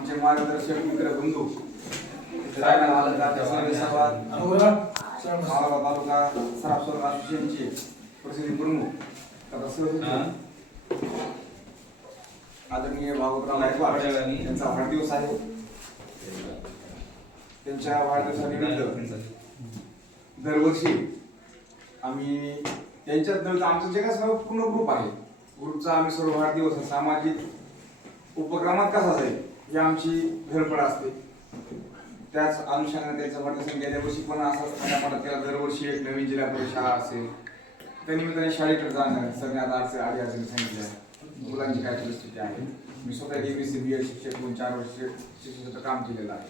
आमचे मार्गदर्शक मित्र बंधू तालुका सराफ असोसिएशनचे प्रसिद्धी प्रमुख आदरणीय भागवतराव गायकवाड यांचा वाढदिवस आहे. त्यांच्या वाढदिवसानिमित्त दरवर्षी आम्ही त्यांच्यात आमचं जे काय पूर्ण ग्रुप आहे, ग्रुपचा आम्ही सर्व वाढदिवस सामाजिक उपक्रमात कसा जाईल ही आमची धडपड असते. त्याच अनुषंगाने त्यांचा वाढदिवस गेल्या वर्षी पण असं त्याला दरवर्षी एक नवीन जिल्हा परिषद शाळा असेल त्या निमित्ताने शाळेकडे जाणं सगळ्यात अडचणी सांगितल्या. मुलांची काय परिस्थिती आहे. मी स्वतः एमएससी BEd शिक्षक म्हणून 4 वर्ष शिक्षणाचं काम केलेलं आहे.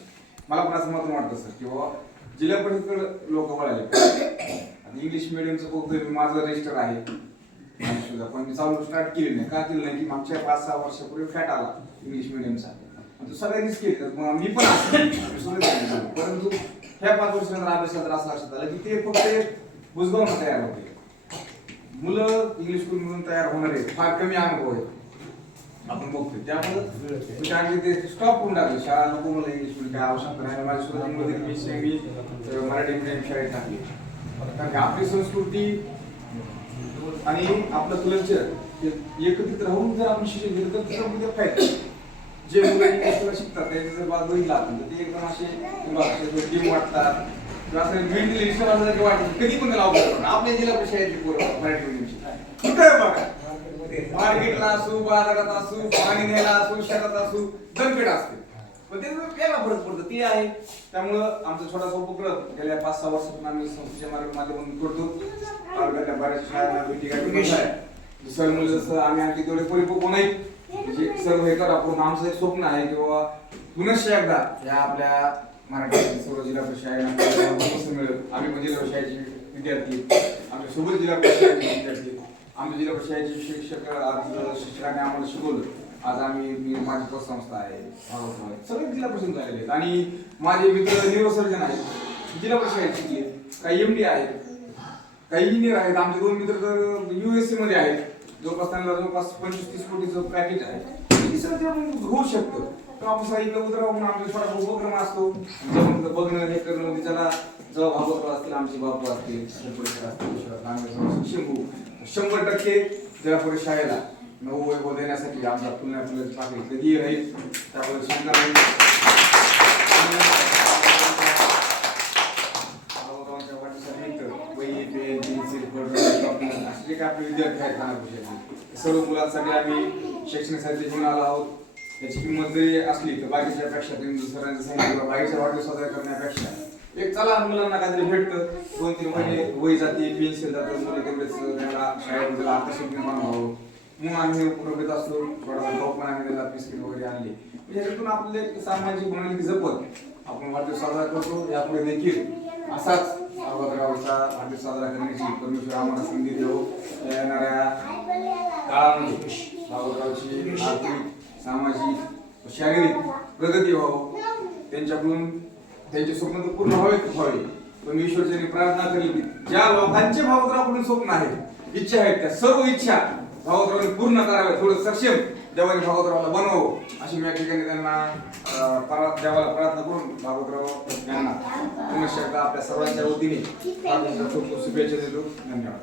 मला पण असं मत वाटतं सर की बाबा जिल्हा परिषदेकडे लोक वळाले. आता इंग्लिश मिडियमचं बघतोय मी, माझं रजिस्टर आहे सुद्धा, पण मी चालू स्टार्ट केली नाही. का केलं नाही की मागच्या 5-6 वर्षापूर्वी फॅट आला इंग्लिश मिडियमचा, तो सगळ्यांनीच केलं, मग मी पण असं. परंतु ह्या 5 वर्षानंतर अभ्यासात असं लक्षात आलं की ते फक्त बुजगावून तयार होते. मुलं इंग्लिश स्कूल मधून तयार होणारे फार कमी अनुभव आहे आपण बघतोय. त्यामुळे ते स्टॉप करून टाकलं. शाळा नको मला इंग्लिश स्कूल काय आवश्यकता नाही. माझ्या स्वतः मी मराठी मीडियम शाळेत टाकली. कारण आपली संस्कृती आणि आपलं कल्चर एकत्रित राहून जर आपण शिक्षण घेतलं तर त्याचा फायदा. जे मुलं इंग्लिश शिकतात त्याचे जर बाग बघितला तर ते एकदम असे टीम वाटतात किंवा असं मेंटली विश्वासासारखे वाटतात. कधी पण त्याला अवघड आपल्या जिल्हा परिषदेची पोरं मराठी मीडियमची कुठं बघा, मार्केटला असू, बाजारात असू, पाणी न्यायला असू, शेतात असू, दणपेट असते. पण ते वेगळा फरक पडतो ते आहे. त्यामुळं आमचा छोटासा उपक्रम गेल्या 5-6 वर्षातून आम्ही संस्थेच्या माध्यमातून करतो. तालुक्यातल्या बऱ्याच शाळांना भेटी गाठी सर मुलं जसं आम्ही आणखी तेवढे परिपक्व नाही म्हणजे सर्व हे करा. पण आमचं एक स्वप्न आहे किंवा पुनश्च एकदा या आपल्या मराठी सर्व जिल्हा परिषद मिळेल. आम्ही पण जिल्हा परिषदेचे विद्यार्थी, आमच्या सोबत जिल्हा परिषदेचे विद्यार्थी, आमच्या जिल्हा परिषदेचे शिक्षक आज शिक्षकांनी आम्हाला शिकवलं. आज मी माझी पतसंस्था आहे, सगळे जिल्हा परिषद झालेले आहेत. आणि माझे मित्र न्यूरोसर्जन आहेत, जिल्हा परिषद शिकले. काही MD आहेत, काही इंजिनियर आहेत. आमचे 2 मित्र तर USA मध्ये आहेत. जवळपास त्यांना 25-30 कोटीचं पॅकेज आहे. होऊ शकतं. तर आपण साहित्य उतरावून आमचा छोटा उपक्रम असतो. बघणं हे करणं त्याला जेव्हा भागवत असतील, आमचे बापू असतील, शिंगू 100% जिल्हा परिषद शाळेला नववैभव देण्यासाठी आमचा पुण्या फुलाची पाकळी कधीही राहील. त्यामुळे शंका नाही. असे जे आपले विद्यार्थी आहेत सर्व मुलांसाठी आम्ही शैक्षणिक घेऊन आलो आहोत. त्याची किंमत जरी असली तर बाकीच्या पेक्षा सरांचं सांगितलं बाकीच्या वाढदिवस साजरा करण्यापेक्षा एक चला मुलांना काहीतरी भेटतं. 2-3 महिने वही जाते, पेन्सिल जातं, मुलं तेवढेच त्याला शाळेमध्ये आकर्षक निर्माण व्हावं म्हणून आम्ही उपक्रम येत असतो. थोडासा टॉप पण आम्ही त्याला बिस्किट वगैरे आणले. ह्याच्यातून आपले सामाजिक प्रणाली जपत आपण वाढदिवस साजरा करतो. यापुढे देखील असाच भागवतरावचा वाढदिवस साजरा करण्याची परमेश्वर आम्हाला संधी देऊ. येणाऱ्या काळामध्ये भागवतरावची आर्थिक, सामाजिक, शारीरिक प्रगती व्हावं, त्यांच्याकडून त्यांचे स्वप्न तर पूर्ण व्हावे. पण ईश्वरची प्रार्थना केली की ज्या लोकांचे भागवतरावकडून स्वप्न आहेत, इच्छा आहेत, त्या सर्व इच्छा भागवतरावांनी पूर्ण कराव्या. थोडं सक्षम देवाने भागवतरावाला बनवावं अशी मी या ठिकाणी त्यांना देवाला प्रार्थना करून भागवतराव यांना पुनश्च आपल्या सर्वांच्या वतीने खूप खूप शुभेच्छा देतो. धन्यवाद.